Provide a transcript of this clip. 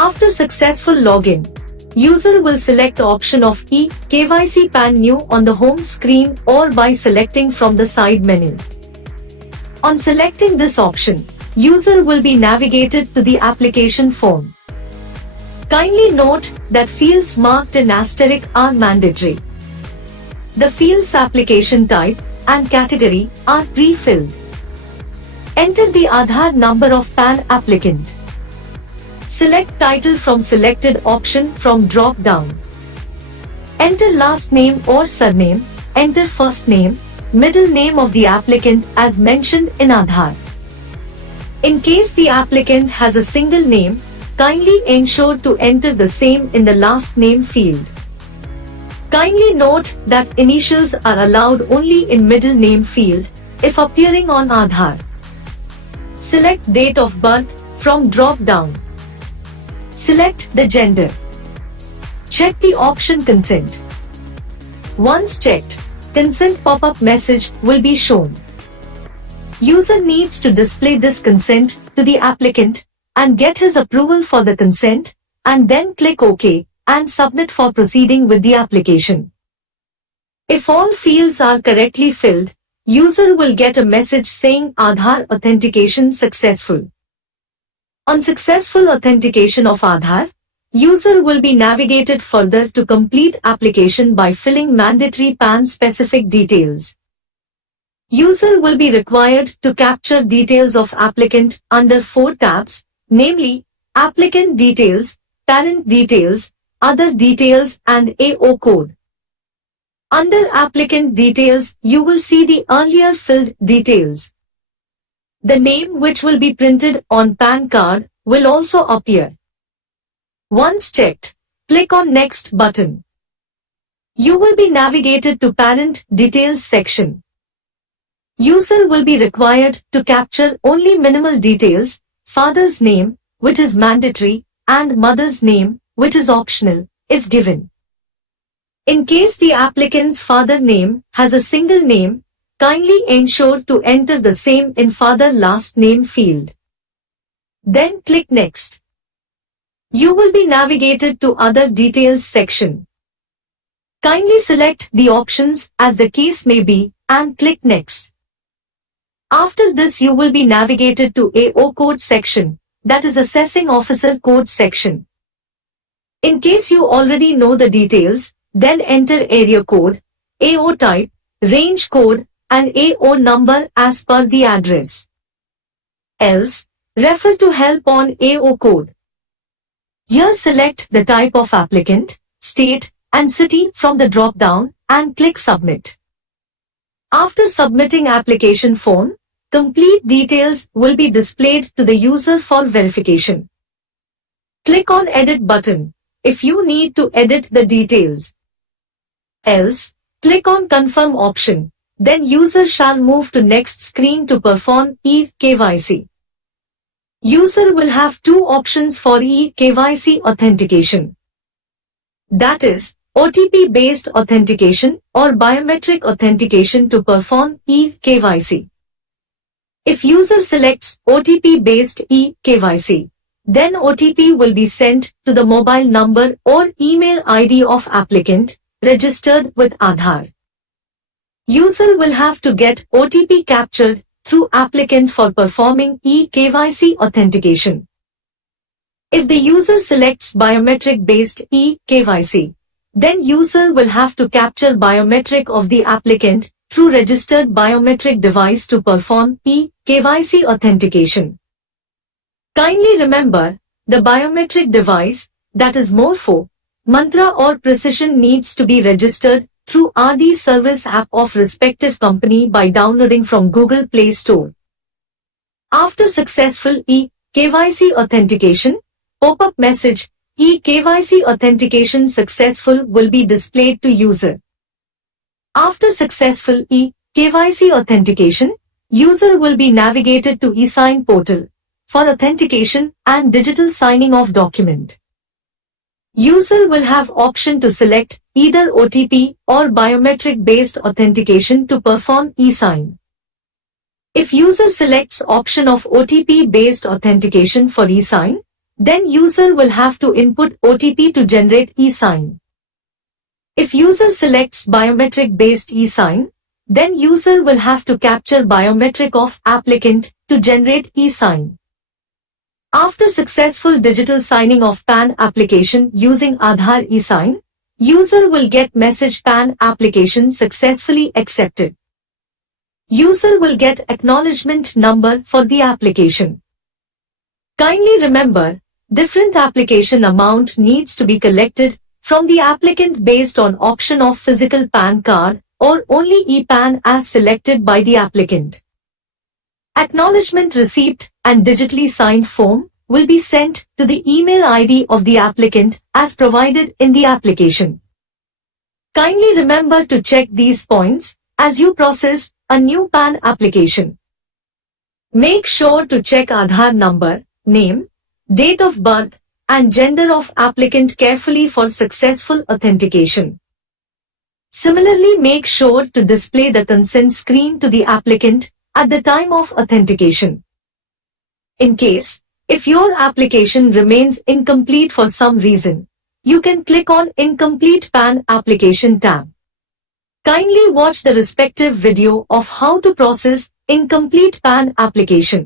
After successful login, user will select the option of EKYC PAN New on the home screen or by selecting from the side menu. On selecting this option, user will be navigated to the application form. Kindly note that fields marked in asterisk are mandatory. The fields application type and category are pre-filled. Enter the Aadhaar number of PAN applicant. Select title from selected option from drop down. Enter last name or surname, enter first name, middle name of the applicant as mentioned in Aadhaar. In case the applicant has a single name, kindly ensure to enter the same in the last name field. Kindly note that initials are allowed only in middle name field if appearing on Aadhaar. Select date of birth from drop down. Select the gender. Check the option consent. Once checked, consent pop-up message will be shown. User needs to display this consent to the applicant and get his approval for the consent, and then click OK and submit for proceeding with the application. If all fields are correctly filled, user will get a message saying Aadhaar authentication successful. On successful authentication of Aadhaar, user will be navigated further to complete application by filling mandatory PAN specific details. User will be required to capture details of applicant under 4 tabs, namely, applicant details, parent details, other details and AO code. Under applicant details, you will see the earlier filled details. The name which will be printed on PAN card will also appear. Once checked, click on Next button. You will be navigated to Parent Details section. User will be required to capture only minimal details, father's name, which is mandatory, and mother's name, which is optional, if given. In case the applicant's father name has a single name, kindly ensure to enter the same in father last name field. Then click Next. You will be navigated to Other Details section. Kindly select the options as the case may be and click Next. After this you will be navigated to AO code section, that is Assessing Officer Code section. In case you already know the details, then enter area code, AO type, range code, and AO number as per the address. Else, refer to help on AO code. Here select the type of applicant, state, and city from the drop-down and click Submit. After submitting application form, complete details will be displayed to the user for verification. Click on Edit button if you need to edit the details. Else, click on Confirm option. Then user shall move to next screen to perform EKYC. User will have 2 options for EKYC authentication. That is, OTP-based authentication or biometric authentication to perform EKYC. If user selects OTP-based EKYC, then OTP will be sent to the mobile number or email ID of applicant registered with Aadhaar. User will have to get OTP captured through applicant for performing EKYC authentication. If the user selects biometric-based EKYC, then user will have to capture biometric of the applicant through registered biometric device to perform EKYC authentication. Kindly remember, the biometric device, that is Morpho, Mantra or Precision needs to be registered through RD service app of respective company by downloading from Google Play Store. After successful EKYC authentication, pop-up message, EKYC authentication successful will be displayed to user. After successful EKYC authentication, user will be navigated to eSign portal for authentication and digital signing of document. User will have option to select either OTP or biometric-based authentication to perform eSign. If user selects option of OTP-based authentication for eSign, then user will have to input OTP to generate e-sign. If user selects biometric-based e-sign, then user will have to capture biometric of applicant to generate e-sign. After successful digital signing of PAN application using Aadhaar e-sign, user will get message PAN application successfully accepted. User will get acknowledgement number for the application. Kindly remember, different application amount needs to be collected from the applicant based on option of physical PAN card or only e-PAN as selected by the applicant. Acknowledgement receipt and digitally signed form will be sent to the email ID of the applicant as provided in the application. Kindly remember to check these points as you process a new PAN application. Make sure to check Aadhaar number, name, date of birth, and gender of applicant carefully for successful authentication. Similarly, make sure to display the consent screen to the applicant at the time of authentication. In case, if your application remains incomplete for some reason, you can click on Incomplete PAN Application tab. Kindly watch the respective video of how to process incomplete PAN application.